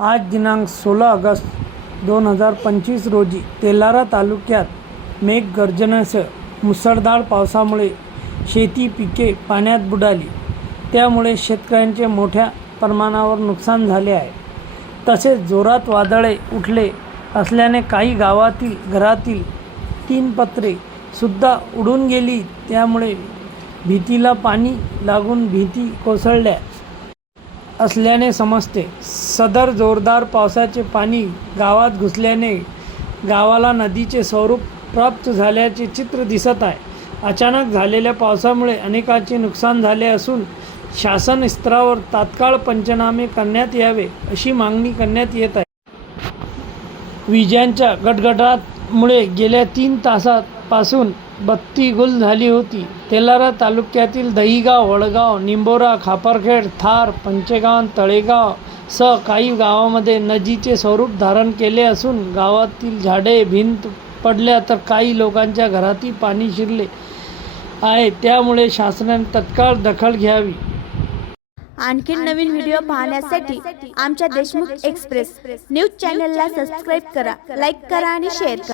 आज दिनांक सोळा ऑगस्ट दोन हजार पंचवीस रोजी तेलारा तालुक्यात मेघगर्जनेसह मुसळधार पावसामुळे शेती पिके पाण्यात बुडाली. त्यामुळे शेतकऱ्यांचे मोठ्या प्रमाणावर नुकसान झाले आहे. तसेच जोरात वादळे उठले असल्याने काही गावातील घरातील तीन पत्रे सुद्धा उडून गेली. त्यामुळे भीतीला पाणी लागून भीती कोसळल्या. असल्याने समजते. सदर जोरदार पावसाचे पाणी गावात घुसल्याने गावाला नदीचे स्वरूप प्राप्त झाल्याचे चित्र दिसत आहे. अचानक झालेल्या पावसामुळे अनेकांचे नुकसान झाले असून शासन स्तरावर तात्काळ पंचनामे करण्यात यावे अशी मागणी करण्यात येत आहे. विजांच्या गडगडाटमुळे गेल्या तीन तासापासून बत्ती गुल झाली होती. तेलारा तालुक्यातील दहीगाव वडगाव निंबोरा खापरखेड थार पंचगाव तळेगाव सह काही गावामध्ये नदीचे स्वरूप धारण केले असून गावातील झाडे भिंत पडल्या तर काही लोकांच्या घरातही पाणी शिरले आहे. त्यामुळे शासनाने तत्काळ दखल घ्यावी. आणखीन नवीन व्हिडिओ पाहण्यासाठी आमच्या देशमुख एक्सप्रेस न्यूज चॅनलला सबस्क्राईब करा लाईक करा आणि शेअर करा.